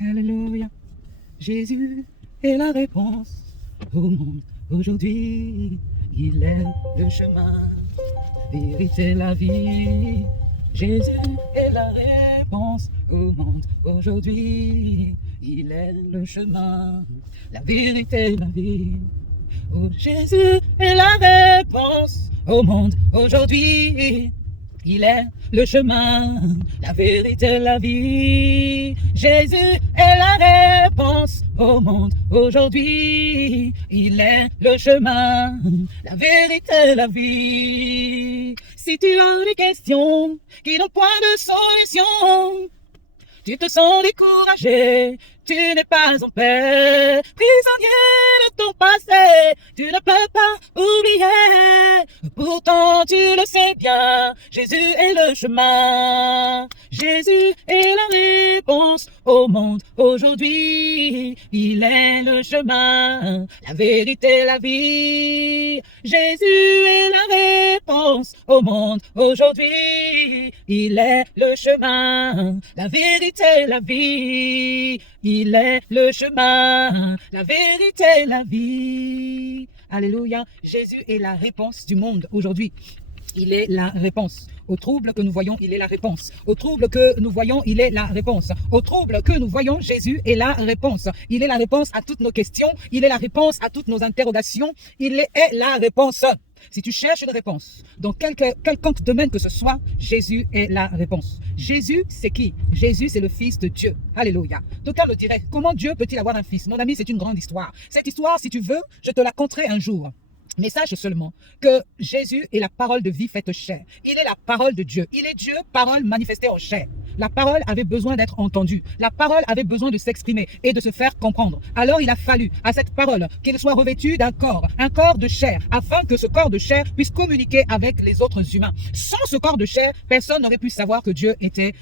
Alléluia. Jésus est la réponse au monde aujourd'hui. Il est le chemin, la vérité, la vie. Jésus est la réponse au monde aujourd'hui. Il est le chemin, la vérité, la vie. Oh, Jésus est la réponse au monde aujourd'hui. Il est le chemin, la vérité, la vie. Jésus est la réponse au monde aujourd'hui. Il est le chemin, la vérité, la vie. Si tu as des questions qui n'ont point de solution, tu te sens découragé, tu n'es pas en paix, prisonnier de ton passé, tu ne peux pas oublier. Pourtant tu le sais bien, Jésus est le chemin, Jésus est la réponse au monde aujourd'hui. Il est le chemin, la vérité, la vie. Jésus est la réponse au monde aujourd'hui. Il est le chemin, la vérité, la vie. Il est le chemin, la vérité, la vie. Alléluia. Jésus est la réponse du monde aujourd'hui. Il est la réponse. Aux troubles que nous voyons, il est la réponse. Aux troubles que nous voyons, il est la réponse. Aux troubles que nous voyons, Jésus est la réponse. Il est la réponse à toutes nos questions. Il est la réponse à toutes nos interrogations. Il est la réponse. Si tu cherches une réponse, dans quelconque domaine que ce soit, Jésus est la réponse. Jésus, c'est qui? Jésus, c'est le Fils de Dieu. Alléluia. D'aucuns me diraient, comment Dieu peut-il avoir un fils? Mon ami, c'est une grande histoire. Cette histoire, si tu veux, je te la conterai un jour. Mais sache seulement que Jésus est la parole de vie faite chair. Il est la parole de Dieu. Il est Dieu, parole manifestée en chair. La parole avait besoin d'être entendue. La parole avait besoin de s'exprimer et de se faire comprendre. Alors il a fallu à cette parole qu'elle soit revêtue d'un corps, un corps de chair, afin que ce corps de chair puisse communiquer avec les autres humains. Sans ce corps de chair, personne n'aurait pu savoir que Dieu était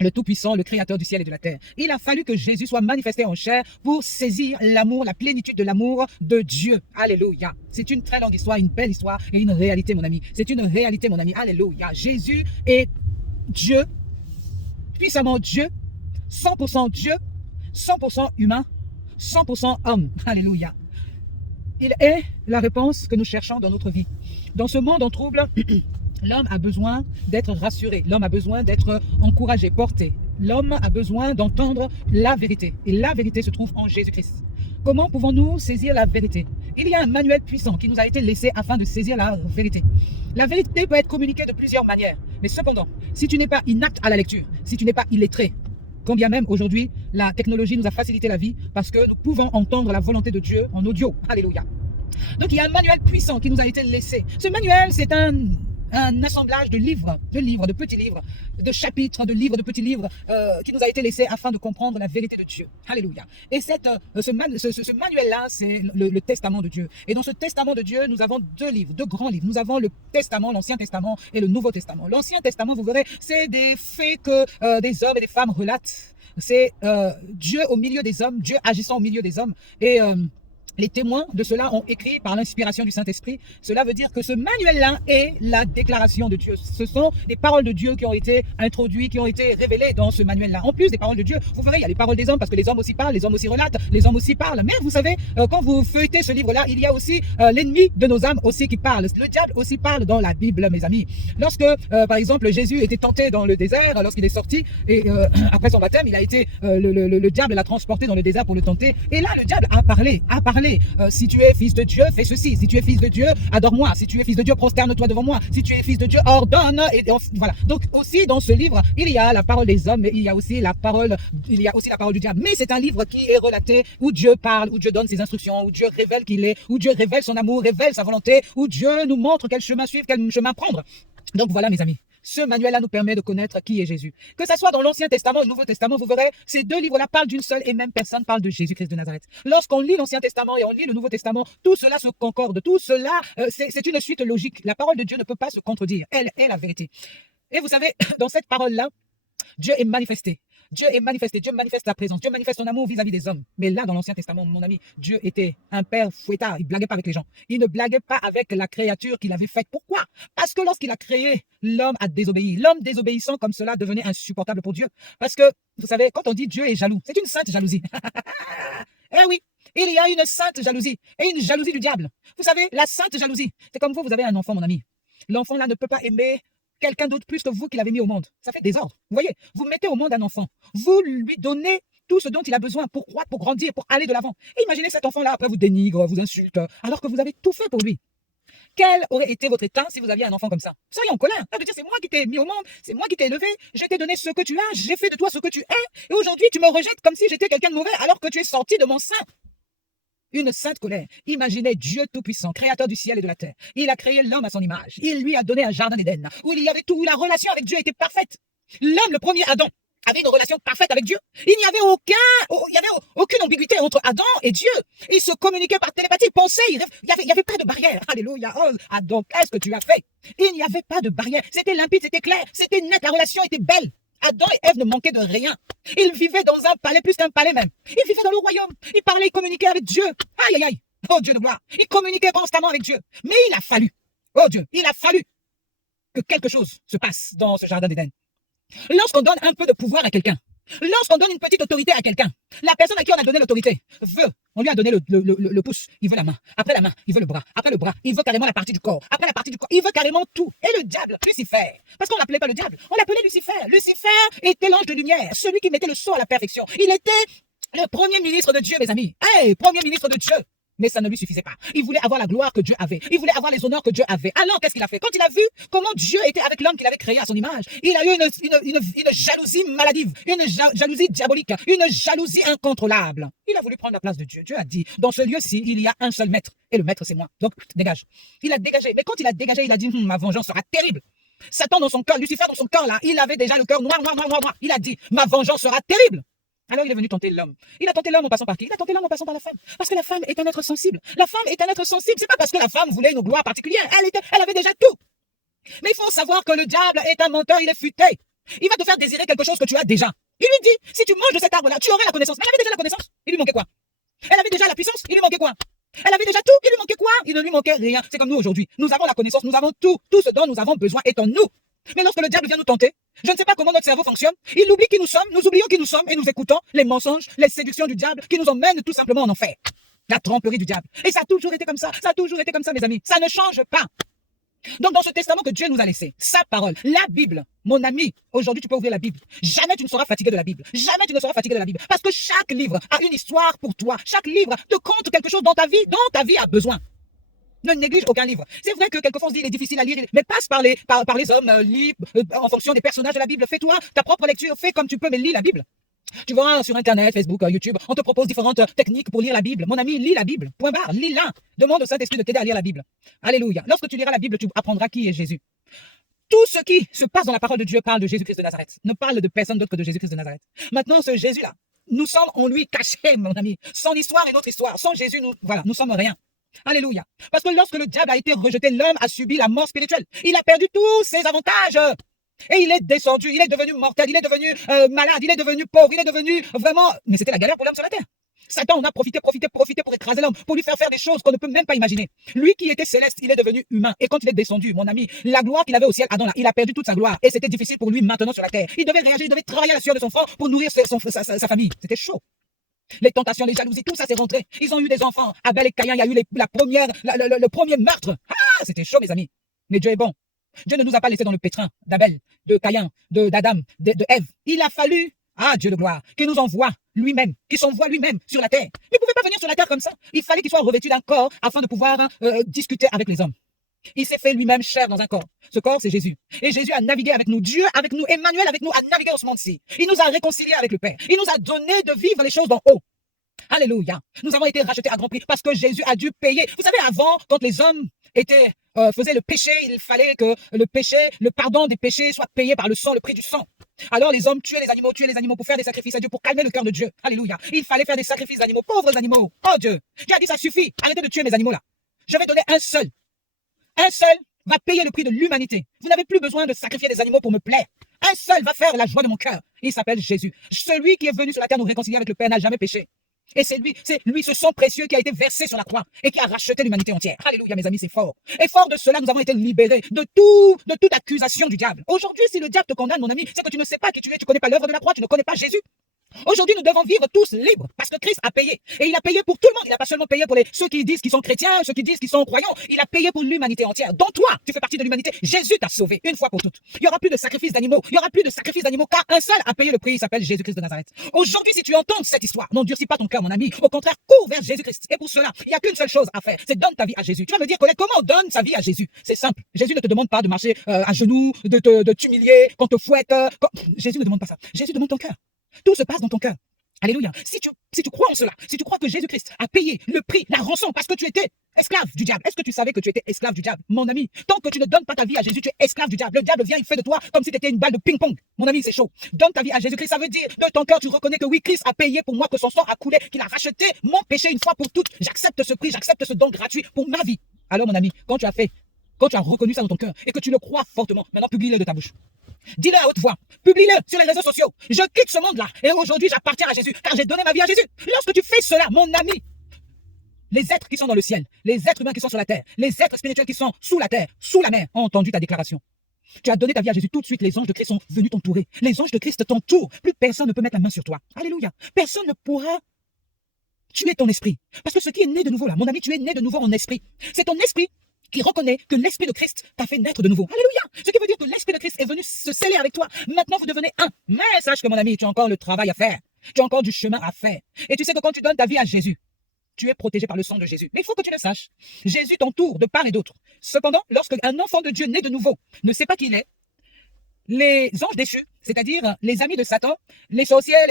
le Tout-Puissant, le Créateur du ciel et de la terre. Il a fallu que Jésus soit manifesté en chair pour saisir l'amour, la plénitude de l'amour de Dieu. Alléluia. C'est une très longue histoire, une belle histoire et une réalité, mon ami. C'est une réalité, mon ami. Alléluia. Jésus est Dieu, puissamment Dieu, 100% Dieu, 100% humain, 100% homme. Alléluia. Il est la réponse que nous cherchons dans notre vie. Dans ce monde en trouble, l'homme a besoin d'être rassuré, l'homme a besoin d'être encouragé, porté. L'homme a besoin d'entendre la vérité. Et la vérité se trouve en Jésus-Christ. Comment pouvons-nous saisir la vérité? Il y a un manuel puissant qui nous a été laissé afin de saisir la vérité. La vérité peut être communiquée de plusieurs manières. Mais cependant, si tu n'es pas inapte à la lecture, si tu n'es pas illettré, quand bien même aujourd'hui, la technologie nous a facilité la vie parce que nous pouvons entendre la volonté de Dieu en audio. Alléluia. Donc il y a un manuel puissant qui nous a été laissé. Ce manuel, c'est un assemblage de livres, de petits livres, de chapitres, de livres, de petits livres qui nous a été laissé afin de comprendre la vérité de Dieu. Alléluia. Et ce manuel-là, c'est le testament de Dieu. Et dans ce testament de Dieu, nous avons deux livres, deux grands livres. Nous avons le testament, l'Ancien Testament et le Nouveau Testament. L'Ancien Testament, vous verrez, c'est des faits que des hommes et des femmes relatent. C'est Dieu au milieu des hommes, Dieu agissant au milieu des hommes. Et les témoins de cela ont écrit par l'inspiration du Saint-Esprit. Cela veut dire que ce manuel-là est la déclaration de Dieu. Ce sont des paroles de Dieu qui ont été introduites, qui ont été révélées dans ce manuel-là. En plus des paroles de Dieu, vous verrez, il y a les paroles des hommes parce que les hommes aussi parlent, les hommes aussi relatent, les hommes aussi parlent. Mais vous savez, quand vous feuilletez ce livre-là, il y a aussi l'ennemi de nos âmes aussi qui parle. Le diable aussi parle dans la Bible, mes amis. Lorsque, par exemple, Jésus était tenté dans le désert, lorsqu'il est sorti, et après son baptême, il a été, le diable l'a transporté dans le désert pour le tenter. Et là, le diable a parlé. Si tu es fils de Dieu, fais ceci. Si tu es fils de Dieu, adore-moi. Si tu es fils de Dieu, prosterne-toi devant moi. Si tu es fils de Dieu, ordonne. Et voilà. Donc aussi dans ce livre, il y a la parole des hommes, mais il y a aussi la parole du diable. Mais c'est un livre qui est relaté où Dieu parle, où Dieu donne ses instructions, où Dieu révèle qui il est, où Dieu révèle son amour, révèle sa volonté, où Dieu nous montre quel chemin suivre, quel chemin prendre. Donc voilà, mes amis. Ce manuel-là nous permet de connaître qui est Jésus. Que ce soit dans l'Ancien Testament ou le Nouveau Testament, vous verrez, ces deux livres-là parlent d'une seule et même personne, parlent de Jésus-Christ de Nazareth. Lorsqu'on lit l'Ancien Testament et on lit le Nouveau Testament, tout cela se concorde, tout cela, c'est une suite logique. La parole de Dieu ne peut pas se contredire. Elle est la vérité. Et vous savez, dans cette parole-là, Dieu est manifesté. Dieu est manifesté, Dieu manifeste sa présence, Dieu manifeste son amour vis-à-vis des hommes. Mais là, dans l'Ancien Testament, mon ami, Dieu était un père fouettard, il ne blaguait pas avec les gens. Il ne blaguait pas avec la créature qu'il avait faite. Pourquoi? Parce que lorsqu'il a créé, l'homme a désobéi. L'homme désobéissant comme cela devenait insupportable pour Dieu. Parce que, vous savez, quand on dit Dieu est jaloux, c'est une sainte jalousie. Eh oui, il y a une sainte jalousie et une jalousie du diable. Vous savez, la sainte jalousie, c'est comme vous avez un enfant, mon ami. L'enfant là ne peut pas aimer quelqu'un d'autre plus que vous qui l'avez mis au monde. Ça fait désordre. Vous voyez, vous mettez au monde un enfant. Vous lui donnez tout ce dont il a besoin pour croître, pour grandir, pour aller de l'avant. Et imaginez cet enfant-là, après vous dénigre, vous insulte, alors que vous avez tout fait pour lui. Quel aurait été votre état si vous aviez un enfant comme ça? Vous seriez en colère. Ça veut dire, c'est moi qui t'ai mis au monde, c'est moi qui t'ai élevé, je t'ai donné ce que tu as, j'ai fait de toi ce que tu es, et aujourd'hui tu me rejettes comme si j'étais quelqu'un de mauvais alors que tu es sorti de mon sein. Une sainte colère. Imaginez Dieu Tout-Puissant, créateur du ciel et de la terre. Il a créé l'homme à son image. Il lui a donné un jardin d'Éden où il y avait tout, où la relation avec Dieu était parfaite. L'homme, le premier Adam, avait une relation parfaite avec Dieu. Il n'y avait aucune ambiguïté entre Adam et Dieu. Ils se communiquaient par télépathie, ils pensaient, il n'y avait pas de barrière. Alléluia. Oh, Adam, qu'est-ce que tu as fait? Il n'y avait pas de barrière. C'était limpide, c'était clair, c'était net, la relation était belle. Adam et Ève ne manquaient de rien. Ils vivaient dans un palais, plus qu'un palais même. Ils vivaient dans le royaume. Ils parlaient, ils communiquaient avec Dieu. Aïe, aïe, aïe. Oh Dieu de gloire. Ils communiquaient constamment avec Dieu. Mais il a fallu, oh Dieu, il a fallu que quelque chose se passe dans ce jardin d'Éden. Lorsqu'on donne un peu de pouvoir à quelqu'un, lorsqu'on donne une petite autorité à quelqu'un, la personne à qui on a donné l'autorité veut, on lui a donné le pouce, il veut la main, après la main, il veut le bras, après le bras, il veut carrément la partie du corps, après la partie du corps, il veut carrément tout. Et le diable, Lucifer, parce qu'on l'appelait pas le diable, on l'appelait Lucifer. Lucifer était l'ange de lumière, celui qui mettait le sceau à la perfection. Il était le premier ministre de Dieu, mes amis. Hey, premier ministre de Dieu. Mais ça ne lui suffisait pas. Il voulait avoir la gloire que Dieu avait. Il voulait avoir les honneurs que Dieu avait. Alors, qu'est-ce qu'il a fait? Quand il a vu comment Dieu était avec l'homme qu'il avait créé à son image, il a eu une jalousie maladive, une jalousie diabolique, une jalousie incontrôlable. Il a voulu prendre la place de Dieu. Dieu a dit, dans ce lieu-ci, il y a un seul maître. Et le maître, c'est moi. Donc, dégage. Il a dégagé. Mais quand il a dégagé, il a dit, ma vengeance sera terrible. Satan dans son cœur, Lucifer dans son cœur, là, il avait déjà le cœur noir, noir, noir, noir, noir. Il a dit, ma vengeance sera terrible. Alors il est venu tenter l'homme. Il a tenté l'homme en passant par qui? Il a tenté l'homme en passant par la femme. Parce que la femme est un être sensible. La femme est un être sensible. C'est pas parce que la femme voulait une gloire particulière. Elle avait déjà tout. Mais il faut savoir que le diable est un menteur, il est futé. Il va te faire désirer quelque chose que tu as déjà. Il lui dit, si tu manges de cet arbre-là, tu auras la connaissance. Elle avait déjà la connaissance. Il lui manquait quoi? Elle avait déjà la puissance. Il lui manquait quoi? Elle avait déjà tout. Il lui manquait quoi? Il ne lui manquait rien. C'est comme nous aujourd'hui. Nous avons la connaissance. Nous avons tout. Tout ce dont nous avons besoin est en nous. Mais lorsque le diable vient nous tenter, je ne sais pas comment notre cerveau fonctionne, il oublie qui nous sommes, nous oublions qui nous sommes et nous écoutons les mensonges, les séductions du diable qui nous emmènent tout simplement en enfer. La tromperie du diable. Et ça a toujours été comme ça, mes amis. Ça ne change pas. Donc dans ce testament que Dieu nous a laissé, sa parole, la Bible, mon ami, aujourd'hui tu peux ouvrir la Bible. Jamais tu ne seras fatigué de la Bible. Jamais tu ne seras fatigué de la Bible. Parce que chaque livre a une histoire pour toi. Chaque livre te conte quelque chose dont ta vie a besoin. Ne néglige aucun livre. C'est vrai que quelquefois on se dit il est difficile à lire, mais passe par les hommes, lis en fonction des personnages de la Bible. Fais-toi ta propre lecture, fais comme tu peux, mais lis la Bible. Tu vois sur Internet, Facebook, YouTube, on te propose différentes techniques pour lire la Bible. Mon ami, lis la Bible. Point barre, lis-la. Demande au Saint-Esprit de t'aider à lire la Bible. Alléluia. Lorsque tu liras la Bible, tu apprendras qui est Jésus. Tout ce qui se passe dans la parole de Dieu parle de Jésus-Christ de Nazareth. Ne parle de personne d'autre que de Jésus-Christ de Nazareth. Maintenant, ce Jésus-là, nous sommes en lui cachés, mon ami. Son histoire est notre histoire. Sans Jésus, nous sommes rien. Alléluia. Parce que lorsque le diable a été rejeté, l'homme a subi la mort spirituelle. Il a perdu tous ses avantages. Et il est descendu, il est devenu mortel, il est devenu malade, il est devenu pauvre, il est devenu vraiment... Mais c'était la galère pour l'homme sur la terre. Satan en a profité pour écraser l'homme, pour lui faire des choses qu'on ne peut même pas imaginer. Lui qui était céleste, il est devenu humain. Et quand il est descendu, mon ami, la gloire qu'il avait au ciel, Adam là, il a perdu toute sa gloire. Et c'était difficile pour lui maintenant sur la terre. Il devait réagir, il devait travailler à la sueur de son front pour nourrir sa famille. C'était chaud. Les tentations, les jalousies, tout ça s'est rentré. Ils ont eu des enfants. Abel et Caïn, il y a eu le premier meurtre. Ah, c'était chaud, mes amis. Mais Dieu est bon. Dieu ne nous a pas laissés dans le pétrin d'Abel, de Caïn, d'Adam, de Ève. Il a fallu, Dieu de gloire, qu'il nous envoie lui-même, qu'il s'envoie lui-même sur la terre. Il ne pouvait pas venir sur la terre comme ça. Il fallait qu'il soit revêtu d'un corps afin de pouvoir discuter avec les hommes. Il s'est fait lui-même chair dans un corps. Ce corps, c'est Jésus. Et Jésus a navigué avec nous. Dieu avec nous. Emmanuel avec nous a navigué dans ce monde-ci. Il nous a réconciliés avec le Père. Il nous a donné de vivre les choses d'en haut. Alléluia. Nous avons été rachetés à grand prix parce que Jésus a dû payer. Vous savez, avant, quand les hommes faisaient le péché, il fallait que le pardon des péchés soit payé par le sang, le prix du sang. Alors les hommes tuaient les animaux pour faire des sacrifices à Dieu, pour calmer le cœur de Dieu. Alléluia. Il fallait faire des sacrifices d'animaux, pauvres animaux. Oh Dieu. Dieu a dit ça suffit. Arrêtez de tuer mes animaux là. Je vais donner un seul. Un seul va payer le prix de l'humanité. Vous n'avez plus besoin de sacrifier des animaux pour me plaire. Un seul va faire la joie de mon cœur. Il s'appelle Jésus. Celui qui est venu sur la terre nous réconcilier avec le Père n'a jamais péché. Et c'est lui, ce sang précieux qui a été versé sur la croix et qui a racheté l'humanité entière. Alléluia, mes amis, c'est fort. Et fort de cela, nous avons été libérés de toute accusation du diable. Aujourd'hui, si le diable te condamne, mon ami, c'est que tu ne sais pas qui tu es, tu ne connais pas l'œuvre de la croix, tu ne connais pas Jésus. Aujourd'hui, nous devons vivre tous libres parce que Christ a payé. Et il a payé pour tout le monde. Il n'a pas seulement payé pour ceux qui disent qu'ils sont chrétiens, ceux qui disent qu'ils sont croyants. Il a payé pour l'humanité entière. Donc toi, tu fais partie de l'humanité. Jésus t'a sauvé une fois pour toutes. Il n'y aura plus de sacrifices d'animaux. Il n'y aura plus de sacrifices d'animaux car un seul a payé le prix. Il s'appelle Jésus-Christ de Nazareth. Aujourd'hui, si tu entends cette histoire, n'endurcis pas ton cœur, mon ami. Au contraire, cours vers Jésus-Christ. Et pour cela, il n'y a qu'une seule chose à faire. C'est donne ta vie à Jésus. Tu vas me dire, Colette, comment on donne sa vie à Jésus? C'est simple. Jésus ne te demande pas de marcher à genoux, de t'humilier, qu'on te fouette. Jésus ne demande pas ça. Jésus demande ton cœur. Tout se passe dans ton cœur. Alléluia. Si tu crois en cela, si tu crois que Jésus-Christ a payé le prix, la rançon, parce que tu étais esclave du diable. Est-ce que tu savais que tu étais esclave du diable? Mon ami, tant que tu ne donnes pas ta vie à Jésus, tu es esclave du diable. Le diable vient, il fait de toi comme si tu étais une balle de ping-pong. Mon ami, c'est chaud. Donne ta vie à Jésus-Christ. Ça veut dire, de ton cœur, tu reconnais que oui, Christ a payé pour moi, que son sang a coulé, qu'il a racheté mon péché une fois pour toutes. J'accepte ce prix, j'accepte ce don gratuit pour ma vie. Alors, mon ami, quand tu as reconnu ça dans ton cœur et que tu le crois fortement, maintenant publie-le de ta bouche. Dis-le à haute voix, publie-le sur les réseaux sociaux. Je quitte ce monde-là et aujourd'hui j'appartiens à Jésus car j'ai donné ma vie à Jésus. Lorsque tu fais cela, mon ami, les êtres qui sont dans le ciel, les êtres humains qui sont sur la terre, les êtres spirituels qui sont sous la terre, sous la mer, ont entendu ta déclaration. Tu as donné ta vie à Jésus, tout de suite les anges de Christ sont venus t'entourer. Les anges de Christ t'entourent. Plus personne ne peut mettre la main sur toi. Alléluia. Personne ne pourra tuer ton esprit. Parce que ce qui est né de nouveau là, mon ami, tu es né de nouveau en esprit. C'est ton esprit qui reconnaît que l'Esprit de Christ t'a fait naître de nouveau. Alléluia. Ce qui veut dire que l'Esprit de Christ est venu se sceller avec toi. Maintenant, vous devenez un. Mais sache que, mon ami, tu as encore le travail à faire. Tu as encore du chemin à faire. Et tu sais que quand tu donnes ta vie à Jésus, tu es protégé par le sang de Jésus. Mais il faut que tu le saches. Jésus t'entoure de part et d'autre. Cependant, lorsque un enfant de Dieu né de nouveau ne sait pas qui il est, les anges déchus, c'est-à-dire les amis de Satan, les sorcières,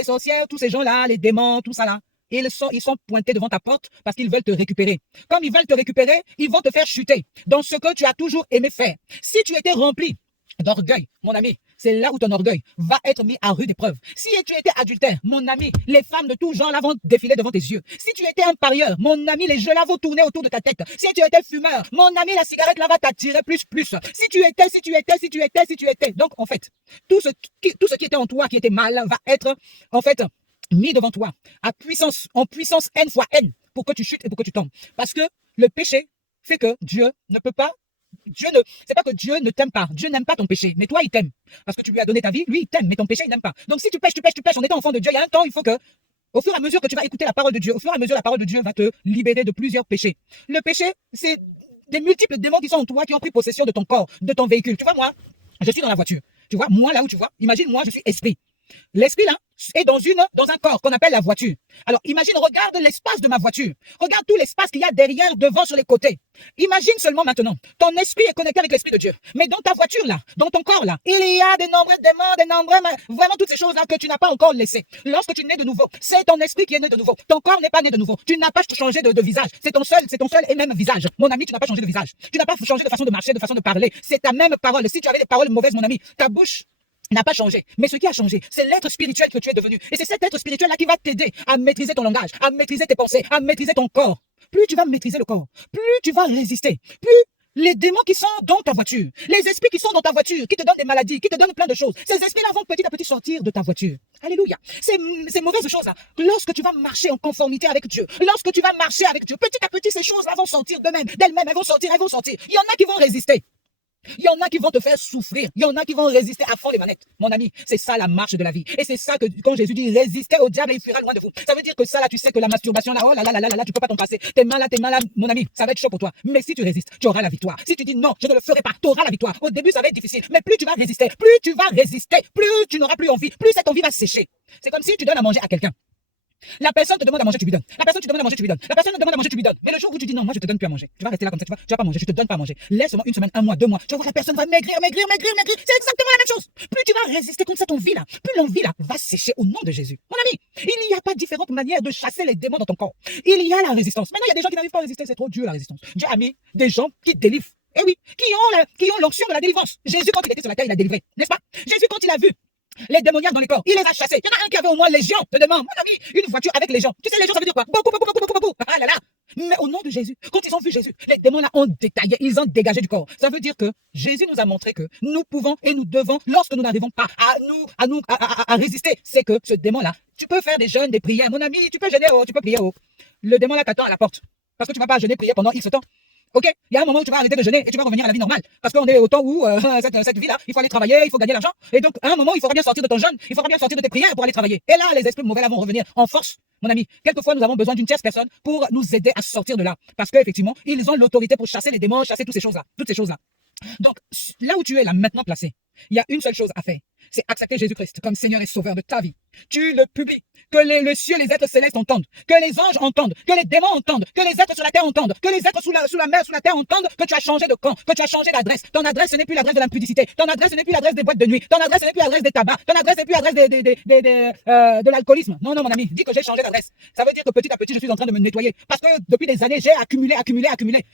tous ces gens-là, les démons, tout ça là, ils sont pointés devant ta porte parce qu'ils veulent te récupérer. Comme ils veulent te récupérer, ils vont te faire chuter dans ce que tu as toujours aimé faire. Si tu étais rempli d'orgueil, mon ami, c'est là où ton orgueil va être mis à rude épreuve. Si tu étais adultère, mon ami, les femmes de tout genre là vont défiler devant tes yeux. Si tu étais un parieur, mon ami, les jeux là vont tourner autour de ta tête. Si tu étais fumeur, mon ami, la cigarette là va t'attirer plus. Si tu étais. Donc, en fait, tout ce qui était en toi, qui était mal, va être, en fait, mis devant toi, en puissance N fois N, pour que tu chutes et pour que tu tombes. Parce que le péché fait que Dieu ne peut pas, c'est pas que Dieu ne t'aime pas. Dieu n'aime pas ton péché, mais toi, il t'aime. Parce que tu lui as donné ta vie, lui, il t'aime, mais ton péché, il n'aime pas. Donc si tu pêches en étant enfant de Dieu, il y a un temps, il faut que, au fur et à mesure que tu vas écouter la parole de Dieu, au fur et à mesure la parole de Dieu va te libérer de plusieurs péchés. Le péché, c'est des multiples démons qui sont en toi, qui ont pris possession de ton corps, de ton véhicule. Tu vois, moi, je suis dans la voiture. Tu vois, moi, là où tu vois, imagine, moi, je suis esprit. L'esprit là est dans un corps qu'on appelle la voiture. Alors imagine, regarde l'espace de ma voiture. Regarde tout l'espace qu'il y a derrière, devant, sur les côtés. Imagine seulement maintenant, ton esprit est connecté avec l'esprit de Dieu. Mais dans ta voiture là, dans ton corps là, il y a des nombreux démons, vraiment toutes ces choses là que tu n'as pas encore laissées. Lorsque tu nais de nouveau, c'est ton esprit qui est né de nouveau. Ton corps n'est pas né de nouveau. Tu n'as pas changé de visage. C'est ton seul et même visage. Mon ami, tu n'as pas changé de visage. Tu n'as pas changé de façon de marcher, de façon de parler. C'est ta même parole. Si tu avais des paroles mauvaises, mon ami, ta bouche n'a pas changé. Mais ce qui a changé, c'est l'être spirituel que tu es devenu. Et c'est cet être spirituel-là qui va t'aider à maîtriser ton langage, à maîtriser tes pensées, à maîtriser ton corps. Plus tu vas maîtriser le corps, plus tu vas résister, plus les démons qui sont dans ta voiture, les esprits qui sont dans ta voiture, qui te donnent des maladies, qui te donnent plein de choses, ces esprits-là vont petit à petit sortir de ta voiture. Alléluia. Ces mauvaises choses-là, lorsque tu vas marcher en conformité avec Dieu, lorsque tu vas marcher avec Dieu, petit à petit, ces choses-là vont sortir d'elles-mêmes, elles vont sortir. Il y en a qui vont résister. Il y en a qui vont te faire souffrir. Il y en a qui vont résister à fond les manettes. Mon ami, c'est ça la marche de la vie. Et c'est ça que quand Jésus dit résistez au diable et il fuira loin de vous. Ça veut dire que ça là, tu sais que la masturbation là, oh là là là là là, tu peux pas t'en passer. T'es mal là, mon ami, ça va être chaud pour toi. Mais si tu résistes, tu auras la victoire. Si tu dis non, je ne le ferai pas, tu auras la victoire. Au début, ça va être difficile. Mais plus tu vas résister, plus tu n'auras plus envie, plus cette envie va sécher. C'est comme si tu donnes à manger à quelqu'un. La personne te demande à manger, tu lui donnes. La personne te demande à manger, tu lui donnes. La personne te demande à manger, tu lui donnes. Mais le jour où tu dis non, moi je te donne plus à manger. Tu vas rester là comme ça, tu vas pas manger, je te donne pas à manger. Laisse-moi une semaine, un mois, 2 mois. Tu vas voir la personne va maigrir. C'est exactement la même chose. Plus tu vas résister contre cette envie là, plus l'envie là va sécher au nom de Jésus. Mon ami, il n'y a pas différentes manières de chasser les démons dans ton corps. Il y a la résistance. Maintenant, il y a des gens qui n'arrivent pas à résister, c'est trop dur la résistance. Dieu a mis des gens qui délivrent. Eh oui, qui ont l'onction de la délivrance. Jésus, quand il était sur la terre, il a délivré, n'est-ce pas? Jésus, quand il a vu les démoniaques dans les corps, il les a chassés. Il y en a un qui avait au moins légion de démons. Mon ami, une voiture avec légion. Tu sais, légion, ça veut dire quoi? Beaucoup. Ah là là. Mais au nom de Jésus, quand ils ont vu Jésus, les démons là ont détaillé, ils ont dégagé du corps. Ça veut dire que Jésus nous a montré que nous pouvons et nous devons, lorsque nous n'arrivons pas à résister, c'est que ce démon là, tu peux faire des jeûnes, des prières. Mon ami, tu peux jeûner, tu peux prier. Le démon là t'attend à la porte. Parce que tu ne vas pas jeûner, prier pendant X temps. Ok, il y a un moment où tu vas arrêter de jeûner et tu vas revenir à la vie normale. Parce qu'on est au temps où cette vie-là, il faut aller travailler, il faut gagner l'argent. Et donc, à un moment, il faudra bien sortir de ton jeûne, il faudra bien sortir de tes prières pour aller travailler. Et là, les esprits mauvais là vont revenir en force. Mon ami, quelquefois, nous avons besoin d'une tierce personne pour nous aider à sortir de là. Parce qu'effectivement, ils ont l'autorité pour chasser les démons, chasser toutes ces choses-là. Donc, là où tu es là maintenant placé, il y a une seule chose à faire. C'est accepter Jésus-Christ comme Seigneur et Sauveur de ta vie. Tu le publies. Que les cieux, les êtres célestes entendent. Que les anges entendent. Que les démons entendent. Que les êtres sur la terre entendent. Que les êtres sous la mer, sous la terre entendent que tu as changé de camp. Que tu as changé d'adresse. Ton adresse, ce n'est plus l'adresse de l'impudicité. Ton adresse, ce n'est plus l'adresse des boîtes de nuit. Ton adresse, ce n'est plus l'adresse des tabacs. Ton adresse, ce n'est plus l'adresse de l'alcoolisme. Non, mon ami. Dis que j'ai changé d'adresse. Ça veut dire que petit à petit, je suis en train de me nettoyer. Parce que depuis des années, j'ai accumulé.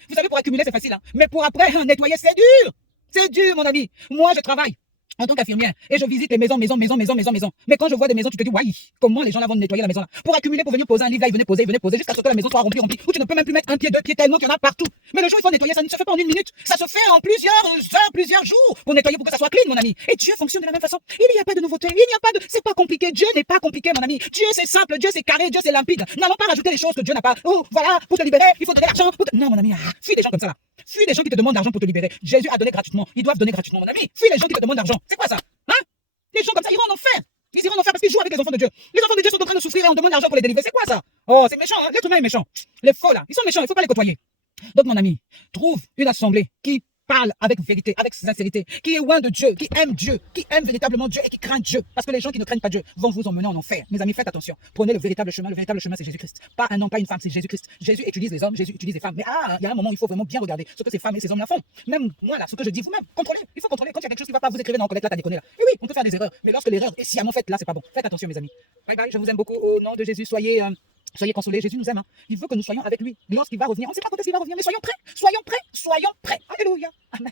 Vous savez, pour accumuler, c'est facile, hein. Mais pour après, nettoyer, c'est dur. C'est dur, mon ami. Moi, je travaille en tant qu'infirmière, et je visite les maisons. Mais quand je vois des maisons, tu te dis, ouais, comment les gens là vont nettoyer la maison là? Pour accumuler, pour venir poser un livre là, ils venaient poser, jusqu'à ce que la maison soit remplie, où tu ne peux même plus mettre un pied, deux pieds, tellement qu'il y en a partout. Mais le jour où il faut nettoyer, ça ne se fait pas en une minute. Ça se fait en plusieurs heures, plusieurs jours, pour nettoyer, pour que ça soit clean, mon ami. Et Dieu fonctionne de la même façon. Il n'y a pas de nouveauté, c'est pas compliqué. Dieu n'est pas compliqué, mon ami. Dieu c'est simple, Dieu c'est carré, Dieu c'est limpide. N'allons pas rajouter les choses que Dieu n'a pas. Oh, voilà, pour te libérer, il faut donner l'argent. Non, mon ami, fuis des gens comme ça là. Fuis des gens qui te demandent l'argent pour te libérer. Jésus a donné gratuitement. Ils doivent donner gratuitement, mon ami. Fuis les gens qui te demandent l'argent. C'est quoi ça? Hein? Les gens comme ça iront en enfer. Ils iront en enfer parce qu'ils jouent avec les enfants de Dieu. Les enfants de Dieu sont en train de souffrir et on demande l'argent pour les délivrer. C'est quoi ça? Oh, c'est méchant, hein? L'être humain est méchant. Les faux là, ils sont méchants, il ne faut pas les côtoyer. Donc, mon ami, trouve une assemblée qui parle avec vérité, avec sincérité, qui est loin de Dieu, qui aime véritablement Dieu et qui craint Dieu. Parce que les gens qui ne craignent pas Dieu vont vous emmener en enfer. Mes amis, faites attention. Prenez le véritable chemin. Le véritable chemin, c'est Jésus-Christ. Pas un homme, pas une femme, c'est Jésus-Christ. Jésus utilise les hommes, Jésus utilise les femmes. Mais il y a un moment, il faut vraiment bien regarder ce que ces femmes et ces hommes-là font. Même moi, là, ce que je dis, vous-même, contrôlez. Il faut contrôler. Quand il y a quelque chose qui ne va pas, vous écrivez dans collecte, là, t'as déconné là. Et oui, on peut faire des erreurs. Mais lorsque l'erreur est sciemment faite, là, c'est pas bon. Faites attention, mes amis. Bye bye, je vous aime beaucoup. Au nom de Jésus, soyez consolés. Jésus nous aime. Hein. Il veut que nous soyons avec lui. Lorsqu'il va revenir, on ne sait pas quand est-ce qu'il va revenir, mais soyons prêts. Alléluia. Amen.